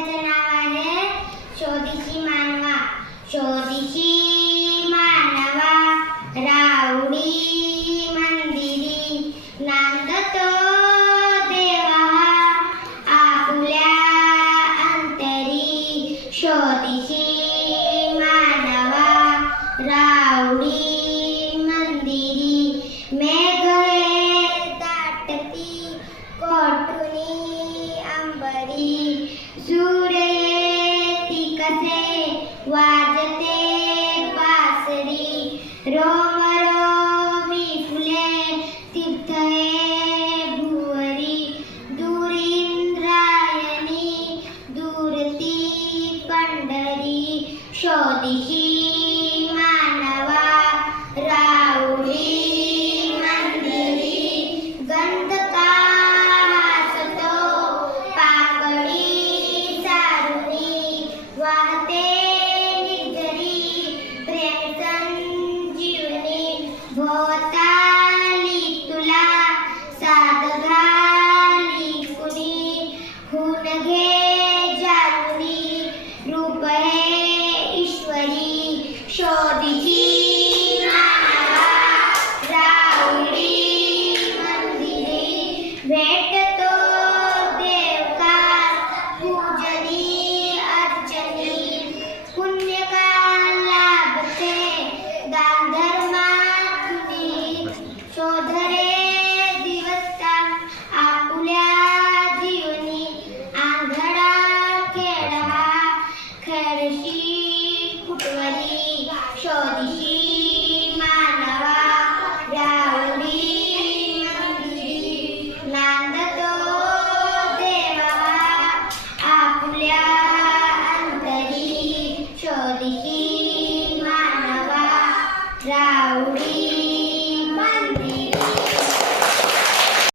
कविताचे नाव आहे शोधिशी मानवा. शोधिशी मानवा राऊडी मंदिरी नांदतो देवा आपल्या अंतरी. शोधिशी मानवा राऊडी मंदिरी मेघ दाटती कोठुनी अंबरी. सूर्य येती कसे वाजते बासरी. रोम रोमी फुले तीर्थ हे भुवरी. दूर इंद्रायणी दूर ती पंढरी. शोधिशी मानवा राऊडी मंदिरी गंध का हसतो पाकळी सारुणी. वाहते निजरी प्रेम संजीवनी. भोवताली तुला साद घाली कुणी. खून घे जागुनी रूप हे ईश्वरी. शोधिशी मानवा राऊडी मंदिरी भेटतो देवता पूजनी अर्चनी. पुण्य का लाभते दान धर्मातुनी. शोध रे दिवसतान आपुल्या जीवनी. आंधळा खेळा खेळशी कुटवली. शोधिशी मानवा राऊडी मंदिरी नांदतो देवा आपल्या अंतरी. शोधिशी मानवा राऊडी